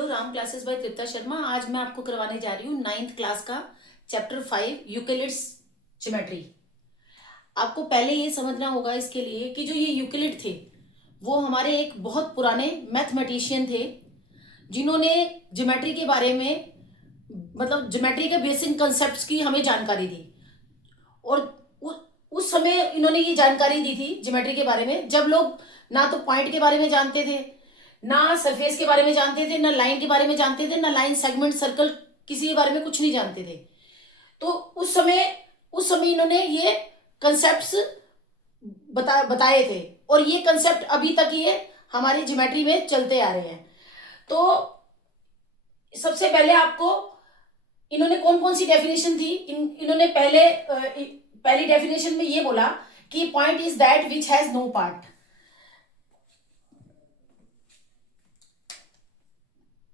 Hello, Ram classes bye तृप्ता शर्मा। आज मैं आपको करवाने जा रही हूँ 9th क्लास का चैप्टर 5 यूक्लिड्स ज्योमेट्री। आपको पहले ये समझना होगा इसके लिए कि जो ये यूक्लिड थे वो हमारे एक बहुत पुराने मैथमेटिशियन थे जिन्होंने ज्योमेट्री के बारे में मतलब ज्योमेट्री के बेसिक कंसेप्ट्स की हमें जानकारी दी। और उस समय इन्होंने ये जानकारी दी थी ज्योमेट्री के बारे में जब लोग ना तो पॉइंट के बारे में जानते थे, ना सरफेस के बारे में जानते थे, ना लाइन के बारे में जानते थे, ना लाइन सेगमेंट सर्कल किसी के बारे में कुछ नहीं जानते थे। तो उस समय इन्होंने ये कंसेप्ट्स बताए थे और ये कंसेप्ट अभी तक ये हमारी ज्योमेट्री में चलते आ रहे हैं। तो सबसे पहले आपको इन्होंने कौन कौन सी डेफिनेशन थी, इन्होंने पहली डेफिनेशन में ये बोला कि point is that which has no part.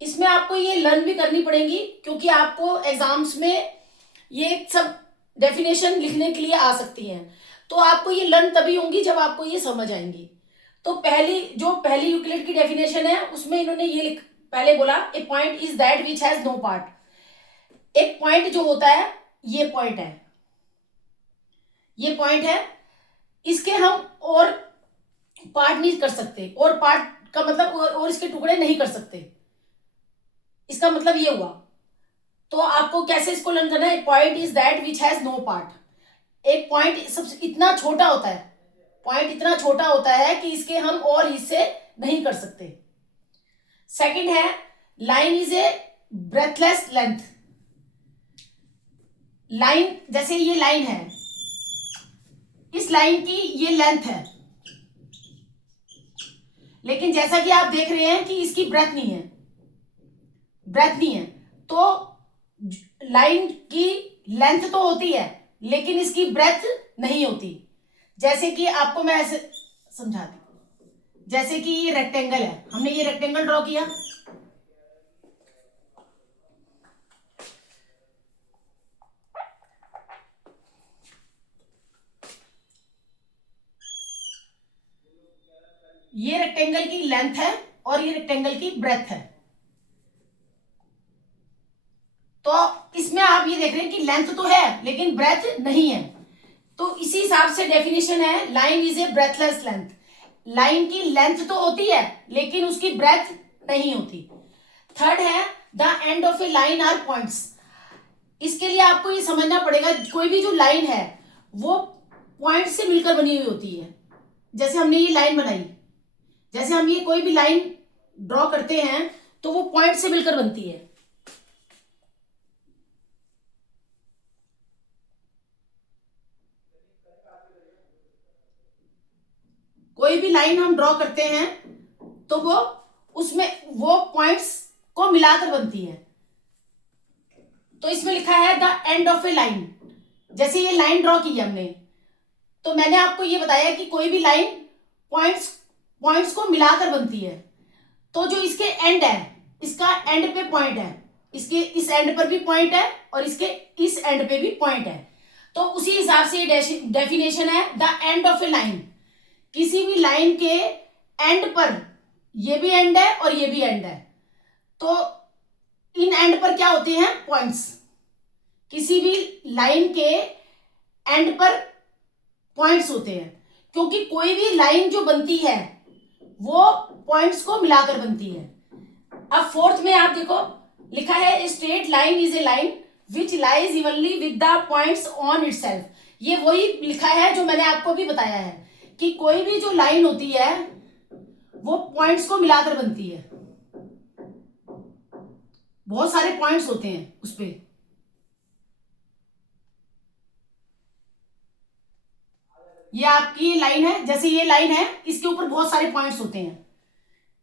इसमें आपको ये लर्न भी करनी पड़ेगी क्योंकि आपको एग्जाम्स में ये सब डेफिनेशन लिखने के लिए आ सकती हैं। तो आपको ये लर्न तभी होंगी जब आपको ये समझ आएंगी। तो पहली यूक्लिड की डेफिनेशन है उसमें इन्होंने ये पहले बोला a point is that which has no part. एक पॉइंट जो होता है ये पॉइंट है, ये पॉइंट है, इसके हम और पार्ट नहीं कर सकते, और पार्ट का मतलब और इसके टुकड़े नहीं कर सकते। इसका मतलब ये हुआ। तो आपको कैसे इसको लर्न करना है? Point is that which has no part. एक पॉइंट सबसे इतना छोटा होता है, पॉइंट इतना छोटा होता है कि इसके हम और हिस्से नहीं कर सकते। सेकंड है line is a breathless length. Line, जैसे ये लाइन है, इस लाइन की ये लेंथ है, लेकिन जैसा कि आप देख रहे हैं कि इसकी ब्रेथ नहीं है, ब्रेथ नहीं है। तो लाइन की लेंथ तो होती है लेकिन इसकी ब्रेथ नहीं होती। जैसे कि आपको मैं ऐसे समझाती हूं, जैसे कि ये रेक्टेंगल है, हमने ये रेक्टेंगल ड्रॉ किया, ये रेक्टेंगल की लेंथ है और ये रेक्टेंगल की ब्रेथ है। तो इसमें आप ये देख रहे हैं कि लेंथ तो है लेकिन ब्रेथ नहीं है। तो इसी हिसाब से डेफिनेशन है line is a breathless length. Line की लेंथ तो होती है लेकिन उसकी ब्रेथ नहीं होती। थर्ड है the end of a line are points. इसके लिए आपको ये समझना पड़ेगा कोई भी जो लाइन है वो पॉइंट से मिलकर बनी हुई होती है। जैसे हमने ये लाइन बनाई, जैसे हम ये कोई भी लाइन ड्रॉ करते हैं तो वो पॉइंट से मिलकर बनती है। कोई भी लाइन हम ड्रॉ करते हैं तो वो उसमें वो पॉइंट्स को मिलाकर बनती है। तो इसमें लिखा है the end of a line. जैसे ये लाइन ड्रॉ की हमने, तो मैंने आपको ये बताया कि कोई भी लाइन पॉइंट्स को मिलाकर बनती है। तो जो इसके एंड है, इसका एंड पे पॉइंट है, इसके इस एंड पर भी पॉइंट है और इसके इस एंड पे भी पॉइंट है। तो उसी हिसाब से ये डेफिनेशन है the end of a line. किसी भी लाइन के एंड पर ये भी एंड है और ये भी एंड है, तो इन एंड पर क्या होते हैं? पॉइंट्स। किसी भी लाइन के एंड पर पॉइंट्स होते हैं क्योंकि कोई भी लाइन जो बनती है वो पॉइंट्स को मिलाकर बनती है। अब फोर्थ में आप देखो लिखा है a straight line is a line which lies evenly with the points on itself. ये वही लिखा है जो मैंने आपको भी बताया है कि कोई भी जो लाइन होती है वो पॉइंट्स को मिलाकर बनती है। बहुत सारे पॉइंट्स होते हैं उस पे। ये आपकी लाइन है, जैसे ये लाइन है, इसके ऊपर बहुत सारे पॉइंट्स होते हैं।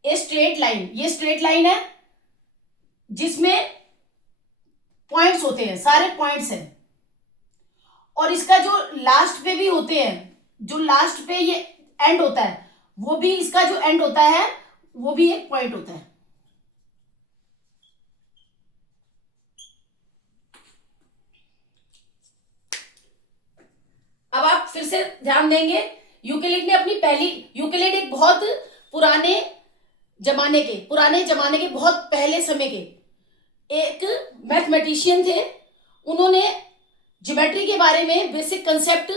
ए स्ट्रेट लाइन, ये स्ट्रेट लाइन है जिसमें पॉइंट्स होते हैं, सारे पॉइंट्स हैं। और इसका जो लास्ट पे भी होते हैं, जो लास्ट पे ये एंड होता है वो भी, इसका जो एंड होता है वो भी एक पॉइंट होता है। अब आप फिर से ध्यान देंगे, यूक्लिड ने अपनी पहली, यूक्लिड एक बहुत पुराने जमाने के, पुराने जमाने के, बहुत पहले समय के एक मैथमेटिशियन थे। उन्होंने ज्योमेट्री के बारे में बेसिक कंसेप्ट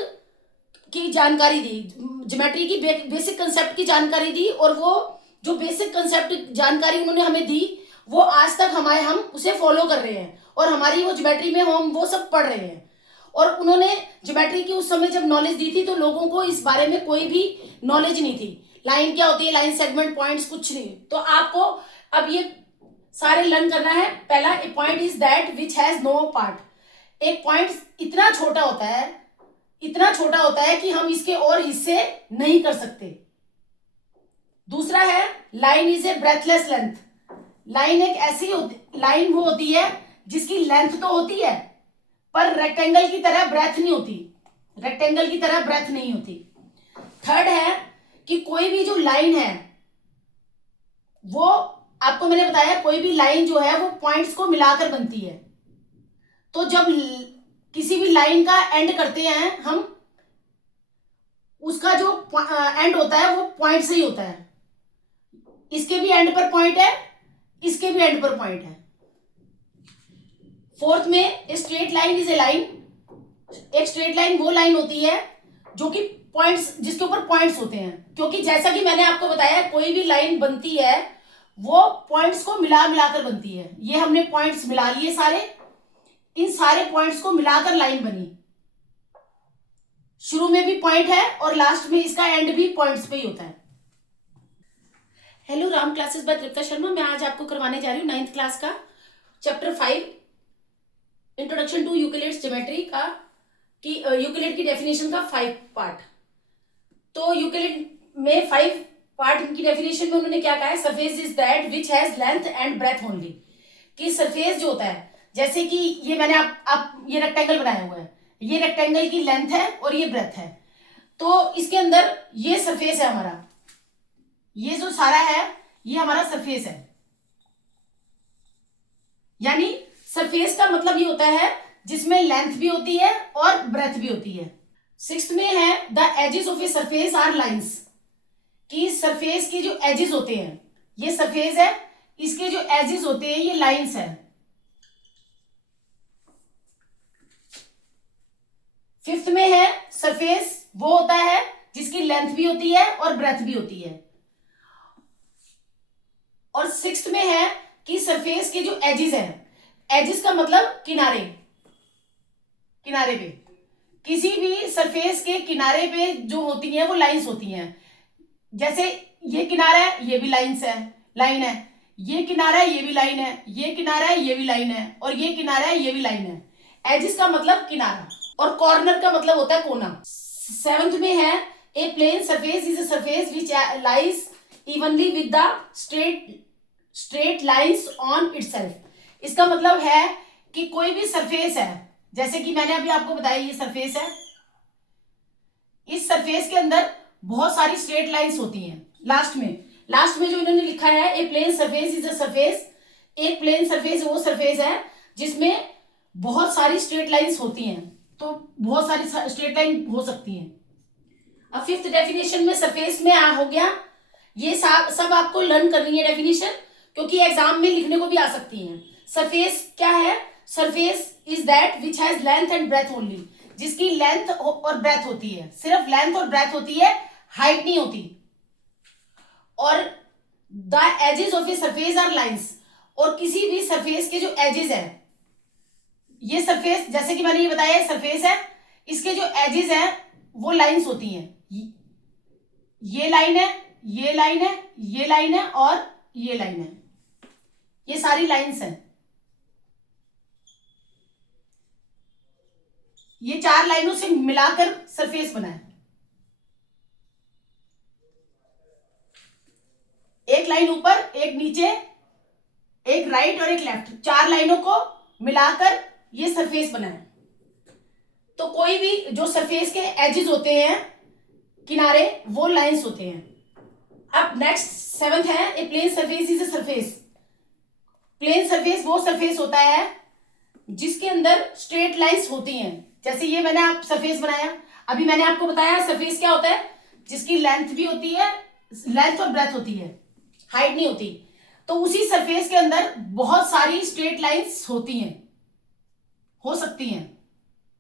की जानकारी दी, ज्योमेट्री की बेसिक कंसेप्ट की जानकारी दी, और वो जो बेसिक कंसेप्ट जानकारी उन्होंने हमें दी वो आज तक हम उसे फॉलो कर रहे हैं, और हमारी वो ज्योमेट्री में हम वो सब पढ़ रहे हैं। और उन्होंने ज्योमेट्री की उस समय जब नॉलेज दी थी तो लोगों को इस बारे में कोई भी नॉलेज नहीं थी, लाइन क्या होती है, लाइन, सेगमेंट, पॉइंट्स, कुछ नहीं। तो आपको अब ये सारे लर्न करना है। पहला point is that which has no part. एक पॉइंट इतना छोटा होता है, इतना छोटा होता है कि हम इसके और हिस्से नहीं कर सकते। दूसरा है line is a breathless length. Line एक ऐसी लाइन वो होती है जिसकी लेंथ तो होती है पर रेक्टेंगल की तरह ब्रेथ नहीं होती, रेक्टेंगल की तरह ब्रेथ नहीं होती। थर्ड है कि कोई भी जो लाइन है वो, आपको मैंने बताया, कोई भी लाइन जो है वो पॉइंट्स को मिलाकर बनती है। तो जब किसी भी लाइन का एंड करते हैं हम, उसका जो एंड होता है वो पॉइंट से ही होता है। इसके भी एंड पर पॉइंट है, इसके भी एंड पर पॉइंट है। फोर्थ में straight line is a line. एक स्ट्रेट लाइन वो लाइन होती है जो कि पॉइंट्स, जिसके ऊपर पॉइंट्स होते हैं, क्योंकि जैसा कि मैंने आपको बताया कोई भी लाइन बनती है वो पॉइंट्स को मिला मिलाकर बनती है। ये हमने पॉइंट्स मिला लिए सारे, इन सारे पॉइंट्स को मिलाकर लाइन बनी। शुरू में भी पॉइंट है और लास्ट में इसका एंड भी पॉइंट्स पे ही होता है। हेलो राम क्लासेस बाय तृप्ता शर्मा। मैं आज आपको करवाने जा रही हूँ 9th क्लास का chapter 5 introduction to Euclid's geometry का, कि यूक्लिड की डेफिनेशन का 5 पार्ट। तो यूक्लिड में 5 पार्ट की डेफिनेशन में उन्होंने क्या कहा है, surface is that which has length and breadth only. कि सरफेस जो होता है, जैसे कि ये मैंने आप ये रेक्टेंगल बनाया हुआ है, ये रेक्टेंगल की लेंथ है और ये ब्रेथ है। तो इसके अंदर ये सरफेस है हमारा, ये जो सारा है ये हमारा सरफेस है। यानी सरफेस का मतलब ये होता है जिसमें लेंथ भी होती है और ब्रेथ भी होती है। 6th में है the edges of a surface are lines. कि सरफेस की जो एजेस होते हैं, ये सरफेस है, इसके जो एजेस होते हैं ये लाइंस है। 5th में है सरफेस वो होता है जिसकी लेंथ भी होती है और ब्रेथ भी होती है। और 6th में है कि सरफेस के जो एजेस है, एजेस का मतलब किनारे, किनारे पे, किसी भी सरफेस के किनारे पे जो होती है वो लाइंस होती हैं। जैसे ये किनारा है, ये भी लाइंस है, लाइन है, ये किनारा है, ये भी लाइन है, ये किनारा है, ये भी लाइन है, और ये किनारा है, ये भी लाइन है। एजिस का मतलब किनारा, और कॉर्नर का मतलब होता है कोना। 7th में है a plane surface is a surface which lies evenly with the straight lines on itself. इसका मतलब है कि कोई भी सरफेस है, जैसे कि मैंने अभी आपको बताया ये सरफेस है, इस सरफेस के अंदर बहुत सारी स्ट्रेट लाइंस होती हैं। लास्ट में जो इन्होंने लिखा है a plane surface is a surface, एक प्लेन सरफेस वो सरफेस है जिसमें बहुत सारी स्ट्रेट लाइंस होती हैं। तो बहुत सारी स्ट्रेट लाइन हो सकती हैं। अब 5th डेफिनेशन में सरफेस में हो गया, ये सब आपको लर्न करनी है डेफिनेशन, क्योंकि एग्जाम में लिखने को भी आ सकती हैं। सरफेस क्या है, surface is that which has length and breadth only. जिसकी लेंथ और ब्रेथ होती है, सिर्फ लेंथ और ब्रेथ होती है, हाइट नहीं होती। और the edges of a surface are lines. और किसी भी सरफेस के जो एजेस है, ये सरफेस जैसे कि मैंने ये बताया सरफेस है, इसके जो एजेस हैं वो लाइंस होती हैं। ये लाइन है, ये लाइन है, ये लाइन है और ये लाइन है, ये सारी लाइंस हैं। ये 4 लाइनों से मिलाकर सरफेस बना है। एक लाइन ऊपर, एक नीचे, एक राइट और एक लेफ्ट, 4 लाइनों को मिलाकर ये सरफेस बना है। तो कोई भी जो सरफेस के एजेस होते हैं, किनारे, वो लाइंस होते हैं। अब नेक्स्ट 7th है a plane surface is a surface. Plane surface वो सरफेस होता है जिसके अंदर स्ट्रेट लाइंस होती हैं। जैसे ये मैंने आप सरफेस बनाया, अभी मैंने आपको बताया सरफेस क्या होता है, जिसकी लेंथ भी होती है, लेंथ और ब्रेथ होती है। हाइड नहीं होती। तो उसी सरफेस के अंदर बहुत सारी स्ट्रेट लाइंस होती हैं, हो सकती हैं।